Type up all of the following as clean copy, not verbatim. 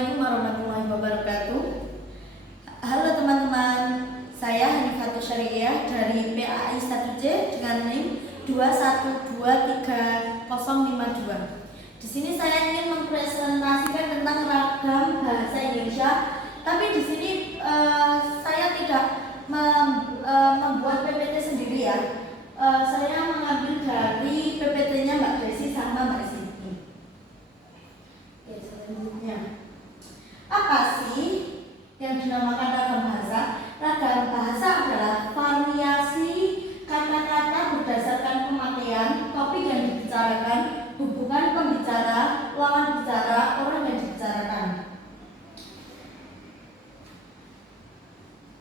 Assalamualaikum warahmatullahi wabarakatuh. Halo teman-teman, saya Hanifatul Syariah dari PAI 1C dengan NIM 2123052. Di sini saya ingin mempresentasikan tentang ragam bahasa Indonesia. Tapi di sini saya tidak membuat PPT sendiri ya. Saya mengambil dari PPT-nya Mbak Desi sama Mbak Siti. Oke, selanjutnya. Apa sih yang dinamakan ragam bahasa? Ragam bahasa adalah variasi kata-kata berdasarkan pemakaian, topik yang dibicarakan, hubungan pembicara, lawan bicara, orang yang dibicarakan.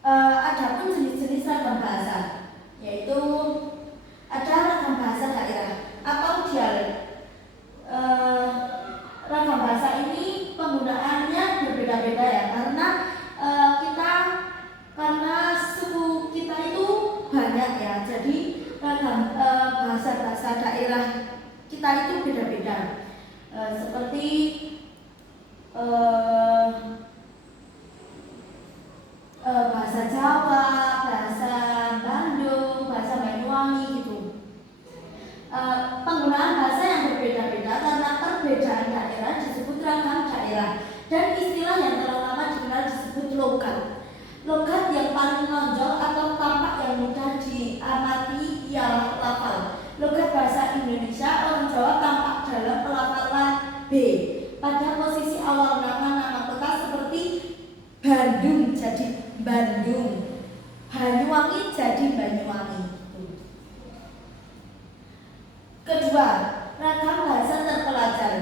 Adapun jenis-jenis ragam bahasa, yaitu ada ragam bahasa daerah atau dialek. Ragam bahasa ini penggunaannya berbeda-beda ya, karena suku kita itu banyak ya, jadi ragam bahasa daerah kita itu beda-beda. Seperti bahasa Jawa, bahasa Bandung, bahasa Banyuwangi gitu. Penggunaan bahasa yang berbeda-beda karena perbedaan daerah disebut ragam daerah, dan istilah yang terlalu lama dikenal disebut logat. Logat yang paling menonjol atau tampak yang mudah diamati ialah lafal. Logat bahasa Indonesia orang Jawa tampak dalam pelafalan B pada posisi awal nama kota, seperti Bandung jadi Bandung, Banyuwangi jadi Banyuwangi. Kedua, ragam bahasa terpelajar.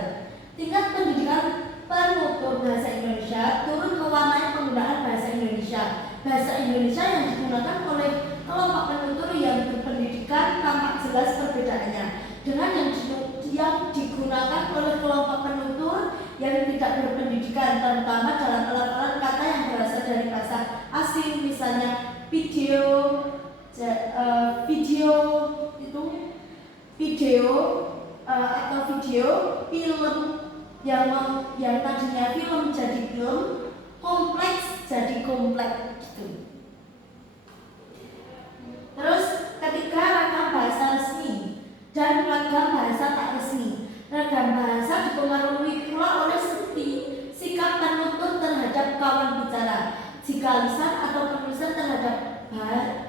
Tingkat pendidikan penutur bahasa Indonesia turut mewarnai penggunaan bahasa Indonesia. Bahasa Indonesia yang digunakan oleh kelompok penutur yang berpendidikan tampak jelas perbedaannya dengan yang digunakan oleh kelompok penutur yang tidak berpendidikan, terutama dalam pelafalan kata yang berasal dari bahasa asing, misalnya video atau video, film yang tadinya film jadi film, kompleks jadi kompleks gitu. Terus ketika ragam bahasa resmi dan ragam bahasa tak resmi. Ragam bahasa dipengaruhi pula oleh sikap penutur terhadap kawan bicara. Jika lisan atau penulisan terhadap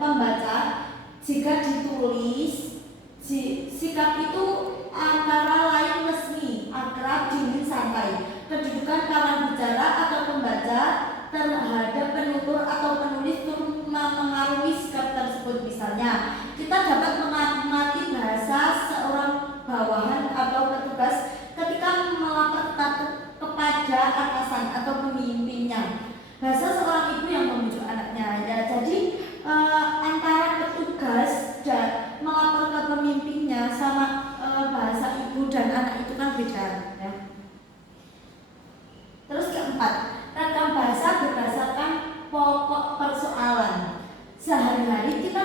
pembaca, jika ditulis, sikap itu antara lain resmi, akrab, dingin, santai. Kedudukan kawan bicara atau pembaca terhadap penutur atau penulis turut mengaruhi sikap tersebut. Misalnya, kita dapat mengamati bahasa seorang bawahan atau petugas ketika melapor kepada atasan atau pemimpinnya. Bahasa seorang ibu yang memujuk anaknya. Ya, jadi antara petugas dan melapor ke pemimpinnya sama bahasa ibu dan anak itu kan beda ya. Terus keempat, ragam bahasa berdasarkan pokok persoalan. Sehari-hari kita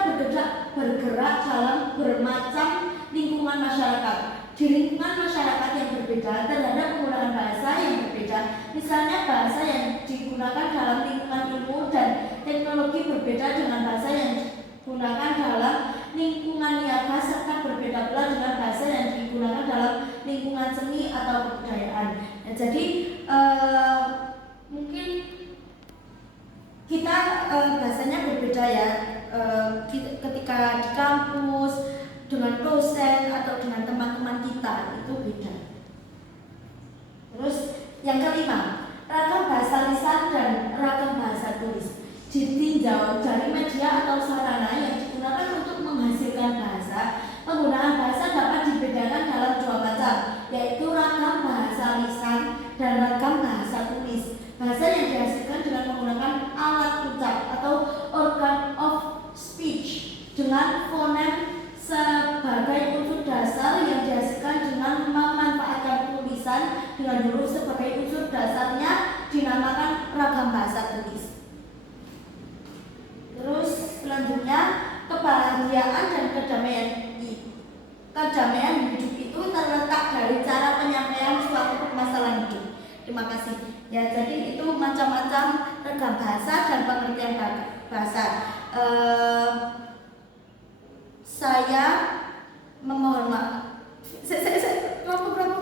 bergerak dalam bermacam lingkungan masyarakat. Di lingkungan masyarakat yang berbeda terhadap penggunaan bahasa yang berbeda. Misalnya bahasa yang digunakan dalam lingkungan ilmu dan teknologi berbeda dengan bahasa yang digunakan dalam lingkungan niaga, serta berbeda pula dengan bahasa yang digunakan dalam lingkungan seni atau kebudayaan. Nah, jadi mungkin kita bahasanya berbeda ya, ketika di kampus dengan dosen atau dengan teman-teman kita itu beda. Terus yang kelima, ragam bahasa lisan dan ragam bahasa tulis. Ditinjau dari media atau sarana yang digunakan untuk menghasilkan bahasa. Penggunaan bahasa dapat dibedakan dalam dua macam, yaitu ragam bahasa lisan dan ragam bahasa tulis. Bahasa yang dihasilkan dengan menggunakan alat ucap atau organ of speech dengan fonem sebagai unsur dasar yang dihasilkan dengan memanfaatkan tulisan dengan huruf sebagai unsur dasarnya dinamakan ragam bahasa tulis. Terus selanjutnya, kebahagiaan dan kedamaian hidup itu terletak dari cara penyampaian suatu permasalahan hidup. Terima kasih. Ya, jadi itu macam-macam ragam bahasa dan pengertian bahasa. Saya memohon maaf. Berapa